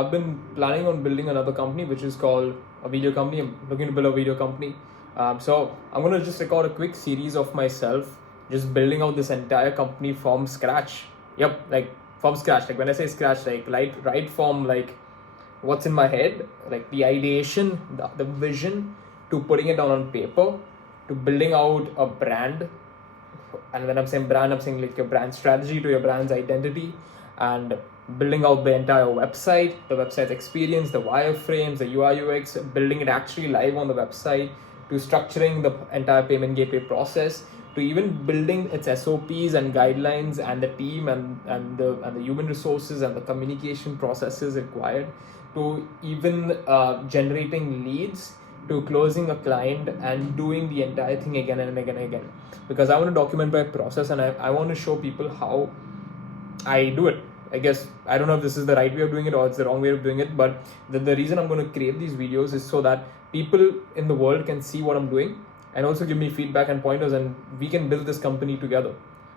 I've been planning on building another company, which is called a video company. I'm looking to build a video company. So I'm going to just record a quick series of myself just building out this entire company from scratch. Yep, like from scratch. Like when I say scratch, like right from like what's in my head, like the ideation, the vision, to putting it down on paper, to building out a brand. And when I'm saying brand, I'm saying like your brand strategy to your brand's identity, and building out the entire website, the website experience, the wireframes, the UI UX, building it actually live on the website, to structuring the entire payment gateway process, to even building its SOPs and guidelines and the team and the human resources and the communication processes required, to even generating leads, to closing a client and doing the entire thing again and again and again. Because I want to document my process, and I want to show people how I do it. I guess I don't know if this is the right way of doing it or it's the wrong way of doing it, but the reason I'm going to create these videos is so that people in the world can see what I'm doing and also give me feedback and pointers, and we can build this company together.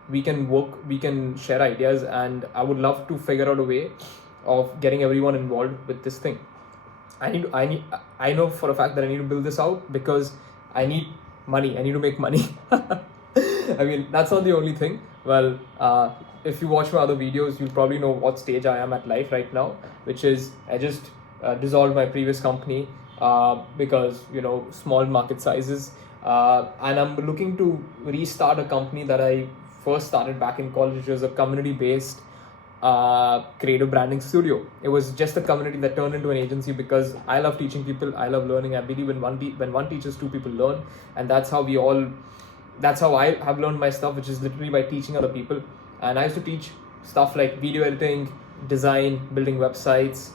We can work, we can share ideas, and I would love to figure out a way of getting everyone involved with this thing. I know for a fact that I need to build this out because I need money. I need to make money. I mean, that's not the only thing. Well, if you watch my other videos, you'll probably know what stage I am at life right now, which is I just dissolved my previous company because, small market sizes. And I'm looking to restart a company that I first started back in college, which was a community-based creative branding studio. It was just a community that turned into an agency because I love teaching people. I love learning. I believe when one teaches, two people learn, and that's how I have learned my stuff, which is literally by teaching other people. And I used to teach stuff like video editing, design, building websites,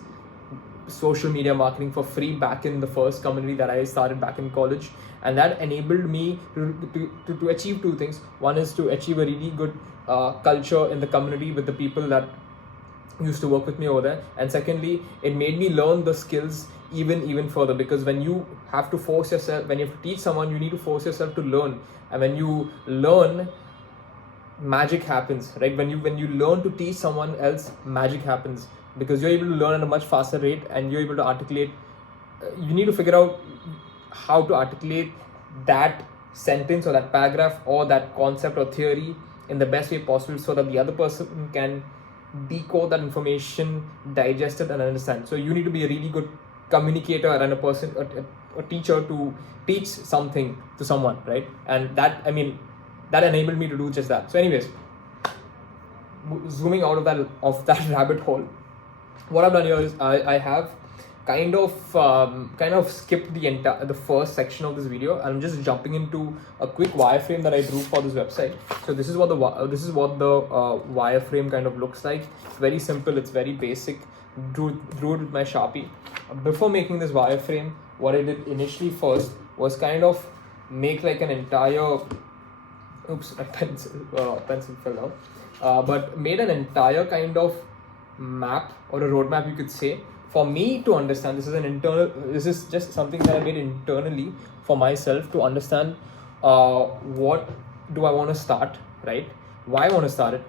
social media marketing for free back in the first community that I started back in college. And that enabled me to achieve two things. One is to achieve a really good culture in the community with the people that used to work with me over there, and secondly, it made me learn the skills even further, because when you have to force yourself, when you have to teach someone, you need to force yourself to learn. And when you learn, magic happens, right? When you learn to teach someone else, magic happens, because you're able to learn at a much faster rate, and you're able to articulate. You need to figure out how to articulate that sentence or that paragraph or that concept or theory in the best way possible, so that the other person can decode that information, digest it, and understand. So you need to be a really good communicator and a teacher to teach something to someone, right? And that enabled me to do just that. So anyways, zooming out of that rabbit hole, what I've done here is I have kind of skipped the first section of this video. I'm just jumping into a quick wireframe that I drew for this website. So this is what the wireframe kind of looks like. It's very simple. It's very basic. Drew it with my Sharpie. Before making this wireframe, what I did initially first was kind of make like an entire. Oops, my pencil fell out. But made an entire kind of map or a roadmap, you could say, for me to understand. This is just something that I made internally for myself to understand what do I want to start, right? Why I want to start it,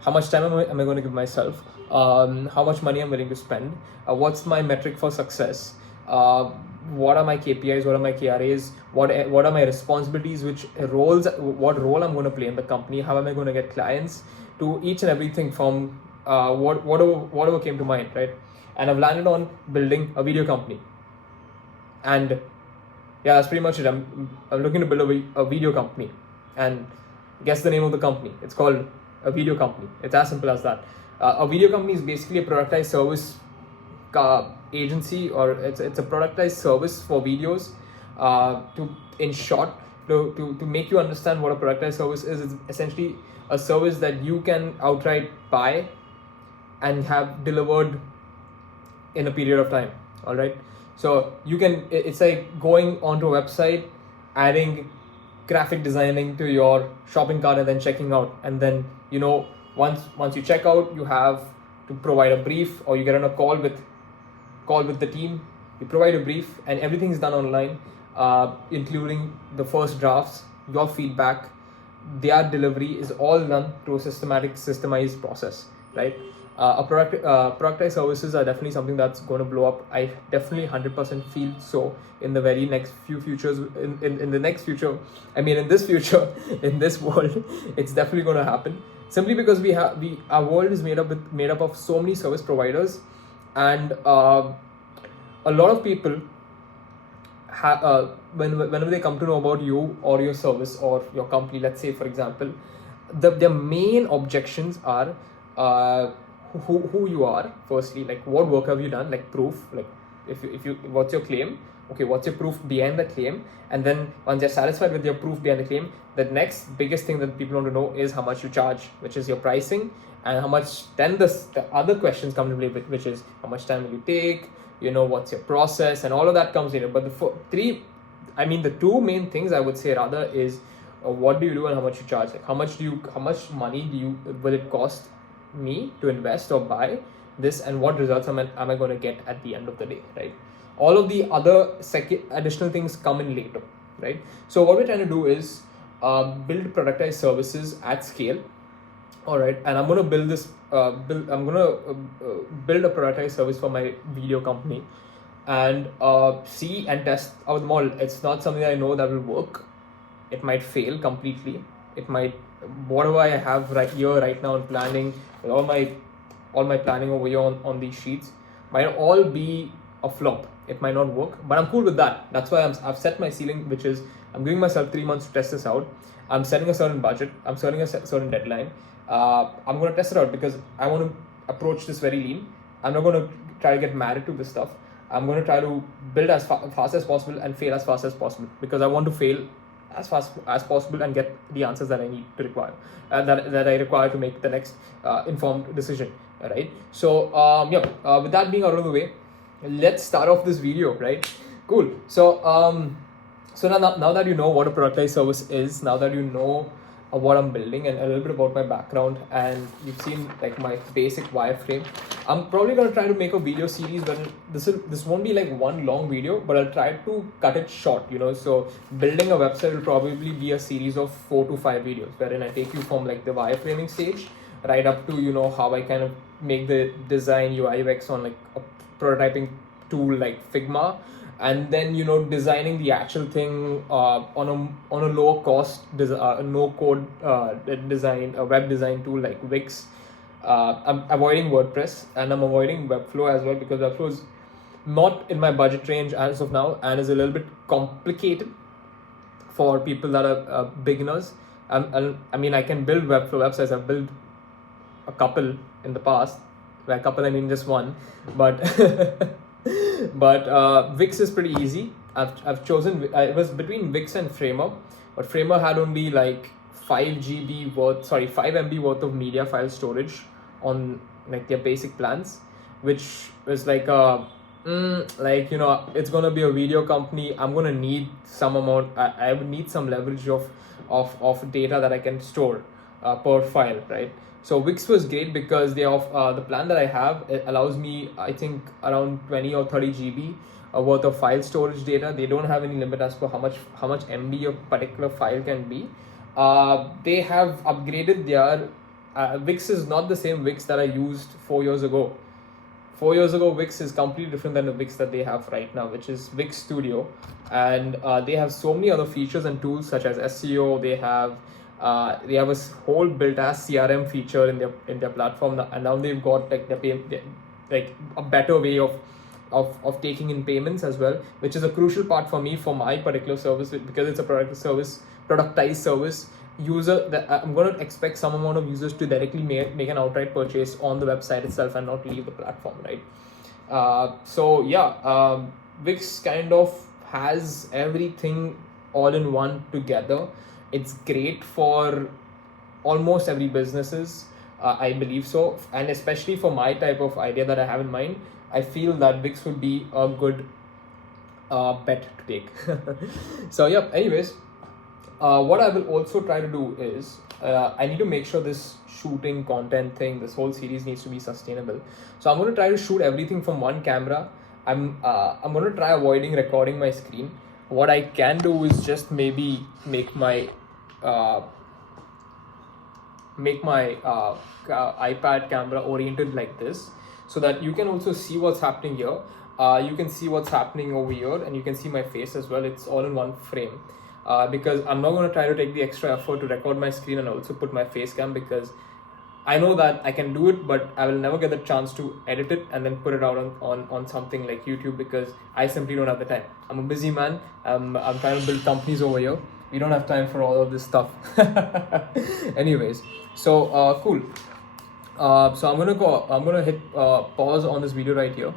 how much time am I going to give myself, how much money I'm willing to spend, what's my metric for success, what are my KPIs, what are my KRAs, what are my responsibilities, what role I'm going to play in the company, how am I going to get clients, to each and everything from whatever came to mind, right? And I've landed on building a video company. And yeah, that's pretty much it. I'm looking to build a video company. And guess the name of the company. It's called a video company. It's as simple as that. A video company is basically a productized service agency, or it's a productized service for videos. In short, to make you understand what a productized service is, it's essentially a service that you can outright buy and have delivered in a period of time. All right, so it's like going onto a website, adding graphic designing to your shopping cart, and then checking out. And then once you check out, you have to provide a brief, or you get on a call with the team. You provide a brief, and everything is done online, including the first drafts, your feedback, their delivery is all done through a systemized process, right? productized services are definitely something that's going to blow up. I definitely 100% feel so in the very next few futures. In the next future, I mean, in this future, in this world, it's definitely going to happen. Simply because our world is made up of so many service providers, and a lot of people whenever they come to know about you or your service or your company, let's say for example, their main objections are who you are. Firstly, like what work have you done, like proof, like if you what's your claim, okay, what's your proof behind the claim. And then once they're satisfied with your proof behind the claim, the next biggest thing that people want to know is how much you charge, which is your pricing, and how much. Then the other questions come to play, which is how much time will you take, what's your process, and all of that comes later. But the two main things I would say rather is what do you do and how much you charge. Like how much money will it cost me to invest or buy this, and what results am I going to get at the end of the day, right? All of the other additional things come in later, right? So what we're trying to do is build productized services at scale. All right, and I'm going to build a productized service for my video company, and see and test out the model. It's not something that I know that will work. It might fail completely. It might, whatever I have right now in planning, with all my planning over here on these sheets, might all be a flop. It might not work, but I'm cool with that. That's why I've set my ceiling, which is I'm giving myself 3 months to test this out. I'm setting a certain budget. I'm setting a certain deadline. I'm going to test it out because I want to approach this very lean. I'm not going to try to get married to this stuff. I'm going to try to build as fast as possible and fail as fast as possible, because I want to fail as fast as possible and get the answers that I need to require, that I require to make the next informed decision, right? So with that being out of the way, let's start off this video, right? Cool. So now that you know what a productized service is, now that you know what I'm building and a little bit about my background, and you've seen like my basic wireframe, I'm probably going to try to make a video series when this won't be like one long video, but I'll try to cut it short, so building a website will probably be a series of 4 to 5 videos, wherein I take you from like the wireframing stage right up to how I kind of make the design UI UX on like a prototyping tool like Figma, and then designing the actual thing on a lower cost no code design, a web design tool like Wix. I'm avoiding WordPress, and I'm avoiding Webflow as well, because Webflow is not in my budget range as of now and is a little bit complicated for people that are beginners. I mean, I can build Webflow websites. I've built a couple in the past. By a couple I mean just one, but but Wix is pretty easy. I've chosen, it was between Wix and Framer, but Framer had only like 5 MB worth of media file storage on like their basic plans, which was like it's gonna be a video company. I'm gonna need some amount. I would need some leverage of data that I can store per file, right? So Wix was great because they the plan that I have, it allows me, I think, around 20 or 30 GB worth of file storage data. They don't have any limit as per how much MB a particular file can be. They have upgraded their Wix is not the same Wix that I used 4 years ago. 4 years ago, Wix is completely different than the Wix that they have right now, which is Wix Studio, and they have so many other features and tools such as SEO. They have a whole built-ass CRM feature in their platform, and now they've got like a better way of taking in payments as well, which is a crucial part for me for my particular service, because it's a productized service. I'm going to expect some amount of users to directly make an outright purchase on the website itself and not leave the platform, right? Wix kind of has everything all in one together. It's great for almost every businesses, I believe so, and especially for my type of idea that I have in mind, I feel that Wix would be a good bet to take. So anyways, what I will also try to do is I need to make sure this shooting content thing, this whole series needs to be sustainable. So I'm going to try to shoot everything from one camera. I'm going to try avoiding recording my screen. What I can do is just maybe make my make my iPad camera oriented like this, so that you can also see what's happening here. You can see what's happening over here, and you can see my face as well. It's all in one frame. Because I'm not going to try to take the extra effort to record my screen and also put my face cam, because I know that I can do it, but I will never get the chance to edit it and then put it out on something like YouTube, because I simply don't have the time. I'm a busy man. I'm trying to build companies over here. We don't have time for all of this stuff. Anyways, so cool. So I'm gonna hit pause on this video right here.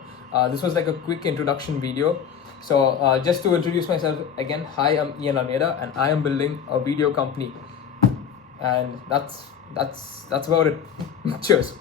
This was like a quick introduction video. So just to introduce myself again, hi, I'm Ian Almeida, and I am building a video company. And that's about it. Cheers.